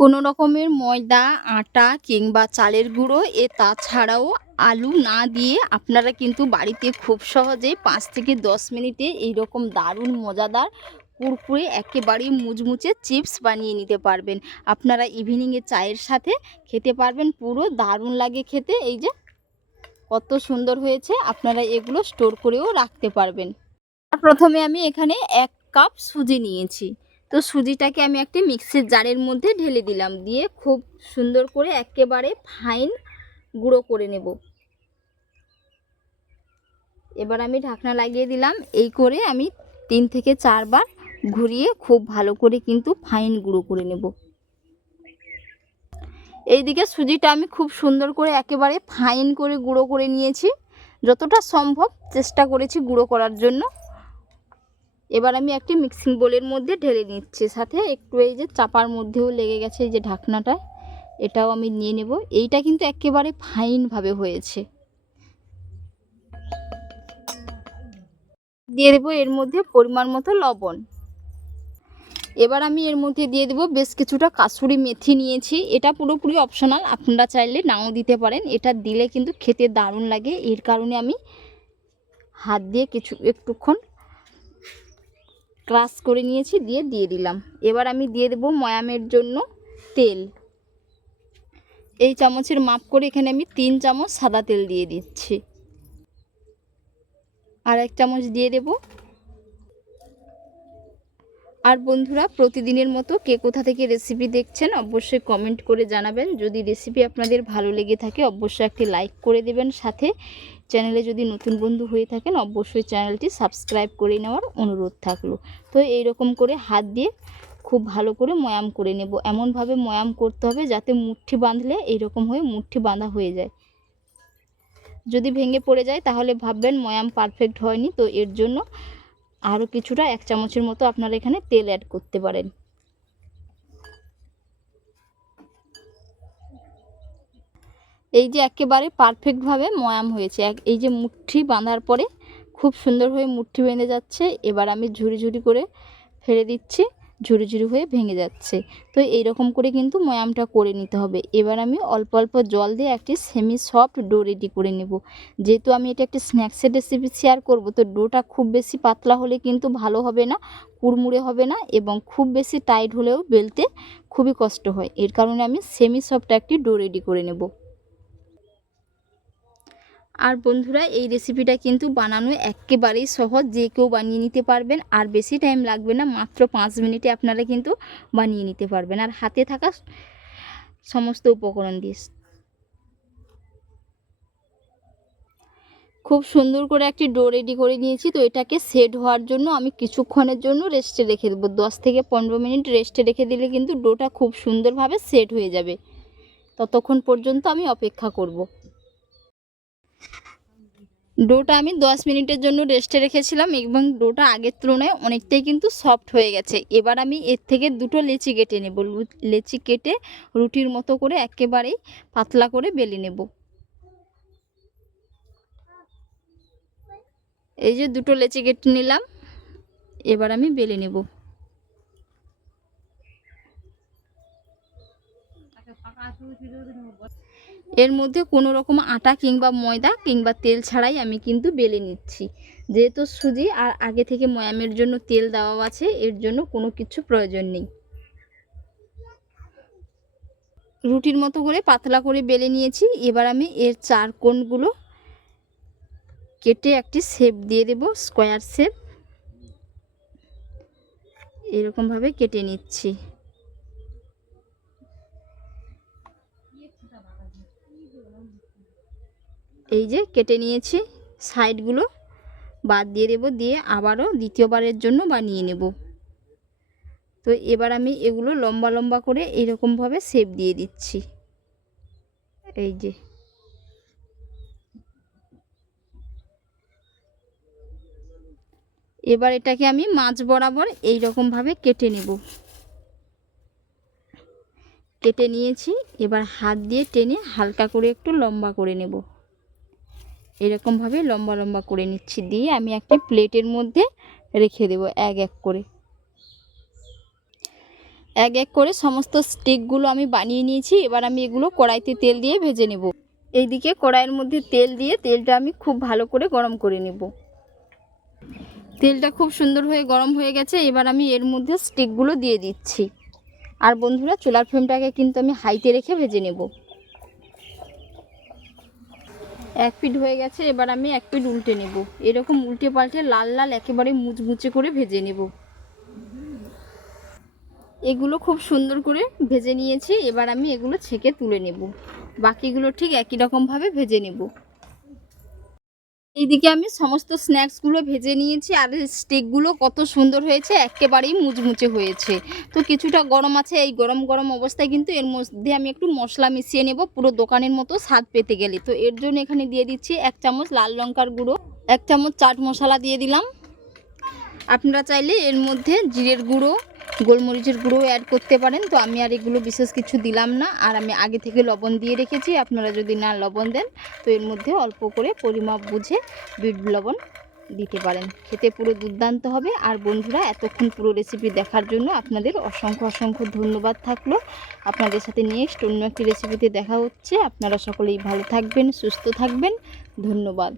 কোনো রকমের ময়দা, আটা কিংবা চালের গুঁড়ো, এ তাছাড়াও আলু না দিয়ে আপনারা কিন্তু বাড়িতে খুব সহজে পাঁচ থেকে দশ মিনিটে এইরকম দারুণ মজাদার কুরকুরে একেবারেই মুচমুচে চিপস বানিয়ে নিতে পারবেন। আপনারা ইভিনিংয়ে চায়ের সাথে খেতে পারবেন, পুরো দারুণ লাগে খেতে। এই যে, কত সুন্দর হয়েছে, আপনারা এগুলো স্টোর করেও রাখতে পারবেন। প্রথমে আমি এখানে এক কাপ সুজি নিয়েছি। তো সুজিটাকে আমি একটি মিক্সির জারের মধ্যে ঢেলে দিলাম। দিয়ে খুব সুন্দর করে একেবারে ফাইন গুঁড়ো করে নেব। এবার আমি ঢাকনা লাগিয়ে দিলাম। এই করে আমি তিন থেকে চারবার ঘুরিয়ে খুব ভালো করে কিন্তু ফাইন গুঁড়ো করে নেব। এইদিকে সুজিটা আমি খুব সুন্দর করে একেবারে ফাইন করে গুঁড়ো করে নিয়েছি। যতটা সম্ভব চেষ্টা করেছি গুঁড়ো করার জন্য। এবার আমি একটি মিক্সিং বোলের মধ্যে ঢেলে নিচ্ছি। সাথে একটু এই যে চাপার মধ্যেও লেগে গেছে এই যে ঢাকনাটা, এটাও আমি নিয়ে নেব। এইটা কিন্তু একেবারে ফাইনভাবে হয়েছে। দিয়ে দেবো এর মধ্যে পরিমাণ মতো লবণ। এবার আমি এর মধ্যে দিয়ে দেবো বেশ কিছুটা কাসুরি মেথি নিয়েছি। এটা পুরোপুরি অপশনাল আপনারা চাইলে নাও দিতে পারেন। এটা দিলে কিন্তু খেতে দারুণ লাগে। এর কারণে আমি হাত দিয়ে কিছু, একটুক্ষণ ক্রাশ করে নিয়েছি, দিয়ে দিয়ে দিলাম। এবার আমি দিয়ে দেবো ময়ামের জন্য তেল। এই চামচের মাপ করে এখানে আমি তিন চামচ সাদা তেল দিয়ে দিচ্ছি। আর এক চামচ দিয়ে দেব আর বন্ধুরা, প্রতিদিনের মতো কে কোথা থেকে রেসিপি দেখছেন অবশ্যই কমেন্ট করে জানাবেন। যদি রেসিপি আপনাদের ভালো লেগে থাকে, অবশ্যই একটি লাইক করে দেবেন সাথে। চ্যানেলে যদি নতুন বন্ধু হয়ে থাকেন, অবশ্যই চ্যানেলটি সাবস্ক্রাইব করে নেওয়ার অনুরোধ থাকল। তো এই রকম করে হাত দিয়ে খুব ভালো করে ময়াম করে নেব। এমনভাবে ময়াম করতে হবে যাতে মুঠি বাঁধলে এইরকম হয়ে মুঠি বাঁধা হয়ে যায়। যদি ভেঙে পড়ে যায়, তাহলে ভাববেন ময়াম পারফেক্ট হয়নি। তো এর জন্য আরও কিছুটা এক চামচের মতো আপনারা এখানে তেল অ্যাড করতে পারেন। এই যে একেবারে পারফেক্টভাবে ময়াম হয়েছে। এই যে মুঠি বাঁধার পরে খুব সুন্দর হয়ে মুঠি বেঁধে যাচ্ছে। এবার আমি ঝুড়ি ঝুড়ি করে ফেলে দিচ্ছি। ঝুড়ি ঝুড়ি হয়ে ভেঙে যাচ্ছে। তো এই রকম করে কিন্তু ময়ামটা করে নিতে হবে। এবার আমি অল্প অল্প জল দিয়ে একটি সেমি সফট ডো রেডি করে নেব। যেহেতু আমি এটা একটি স্ন্যাক্সের রেসিপি শেয়ার করব, তো ডোটা খুব বেশি পাতলা হলে কিন্তু ভালো হবে না, কুড়মুড়ে হবে না এবং খুব বেশি টাইট হলেও বেলতে খুবই কষ্ট হয়। এর কারণে আমি সেমি সফট একটি ডো রেডি করে নেব। আর বন্ধুরা, এই রেসিপিটা কিন্তু বানানো একেবারেই সহজ। যে কেউ বানিয়ে নিতে পারবেন, আর বেশি টাইম লাগবে না, মাত্র পাঁচ মিনিটে আপনারা কিন্তু বানিয়ে নিতে পারবেন। আর হাতে থাকা সমস্ত উপকরণ দিয়ে। খুব সুন্দর করে একটি ডো রেডি করে নিয়েছি। তো এটাকে সেট হওয়ার জন্য আমি কিছুক্ষণের জন্য রেস্টে রেখে দেবো। দশ থেকে পনেরো মিনিট রেস্টে রেখে দিলে কিন্তু ডোটা খুব সুন্দরভাবে সেট হয়ে যাবে। ততক্ষণ পর্যন্ত আমি অপেক্ষা করব। ডোটা আমি দশ মিনিটের জন্য রেস্টে রেখেছিলাম এবং ডোটা আগের তুলনায় অনেকটাই কিন্তু সফট হয়ে গেছে। এবার আমি এর থেকে দুটো লেচি কেটে নেব। লেচি কেটে রুটির মতো করে একেবারেই পাতলা করে বেলে নেব। এই যে দুটো লেচি কেটে নিলাম। এবার আমি বেলে নেব। এর মধ্যে কোনো রকম আটা কিংবা ময়দা কিংবা তেল ছাড়াই আমি কিন্তু বেলে নিচ্ছি। যেহেতু সুজি আর আগে থেকে ময়ামের জন্য তেল দেওয়া আছে, এর জন্য কোনো কিছু প্রয়োজন নেই। রুটির মতো করে পাতলা করে বেলে নিয়েছি। এবার আমি এর চার কোণগুলো কেটে একটি শেপ দিয়ে দেব, স্কোয়ার শেপ। এরকমভাবে কেটে নিচ্ছি। এই যে কেটে নিয়েছি সাইডগুলো, বাদ দিয়ে দেবো, দিয়ে আবারও দ্বিতীয়বারের জন্য বানিয়ে নেব। তো এবার আমি এগুলো লম্বা লম্বা করে এইরকমভাবে শেপ দিয়ে দিচ্ছি। এই যে। এবার এটাকে আমি মাছ বরাবর এই রকমভাবে কেটে নেব। কেটে নিয়েছি, এবার হাত দিয়ে টেনে হালকা করে একটু লম্বা করে নেব। এরকমভাবে লম্বা লম্বা করে নিচ্ছি দিয়ে আমি একটি প্লেটের মধ্যে রেখে দেব এক এক করে। এক এক করে সমস্ত স্টিকগুলো আমি বানিয়ে নিয়েছি, এবার আমি এগুলো কড়াইতে তেল দিয়ে ভেজে নেব। এইদিকে কড়াইয়ের মধ্যে তেল দিয়ে তেলটা আমি খুব ভালো করে গরম করে নেব। তেলটা খুব সুন্দর হয়ে গরম হয়ে গেছে, এবার আমি এর মধ্যে স্টিকগুলো দিয়ে দিচ্ছি। আর বন্ধুরা, চুলার ফ্লেমটাকে কিন্তু আমি হাইতে রেখে ভেজে নেব। এক ফিট হয়ে গেছে, এবার আমি এক ফিট উল্টে নেব। এরকম উল্টে পাল্টে লাল লাল একেবারে মুচমুচে করে ভেজে নেব। এগুলো খুব সুন্দর করে ভেজে নিয়েছি, এবার আমি এগুলো ছেঁকে তুলে নেব। বাকিগুলো ঠিক একই রকমভাবে ভেজে নেব। এইদিকে আমি সমস্ত স্ন্যাক্সগুলো ভেজে নিয়েছি আর স্টিকগুলো কত সুন্দর হয়েছে, একেবারেই মুচমুচে হয়েছে। তো কিছুটা গরম আছে, এই গরম গরম অবস্থায় কিন্তু এর মধ্যে আমি একটু মশলা মিশিয়ে নেব, পুরো দোকানের মতো স্বাদ পেতে গেলে। তো এর জন্য এখানে দিয়ে দিচ্ছি এক চামচ লাল লঙ্কার গুঁড়ো, এক চামচ চাট মশলা দিয়ে দিলাম। আপনারা চাইলে এর মধ্যে জিরের গুঁড়ো গোলমরিচের গুঁড়ো অ্যাড করতে পারেন। তো আমি আর এগুলো বিশেষ কিছু দিলাম না। আর আমি আগে থেকে লবণ দিয়ে রেখেছি। আপনারা যদি না লবণ দেন, তো এর মধ্যে অল্প করে পরিমাপ বুঝে বিট লবণ দিতে পারেন। খেতে পুরো দুর্দান্ত হবে। আর বন্ধুরা, এতক্ষণ পুরো রেসিপি দেখার জন্য আপনাদের অসংখ্য অসংখ্য ধন্যবাদ থাকল। আপনাদের সাথে নেক্সট অন্য একটি রেসিপিতে দেখা হচ্ছে। আপনারা সকলেই ভালো থাকবেন, সুস্থ থাকবেন। ধন্যবাদ।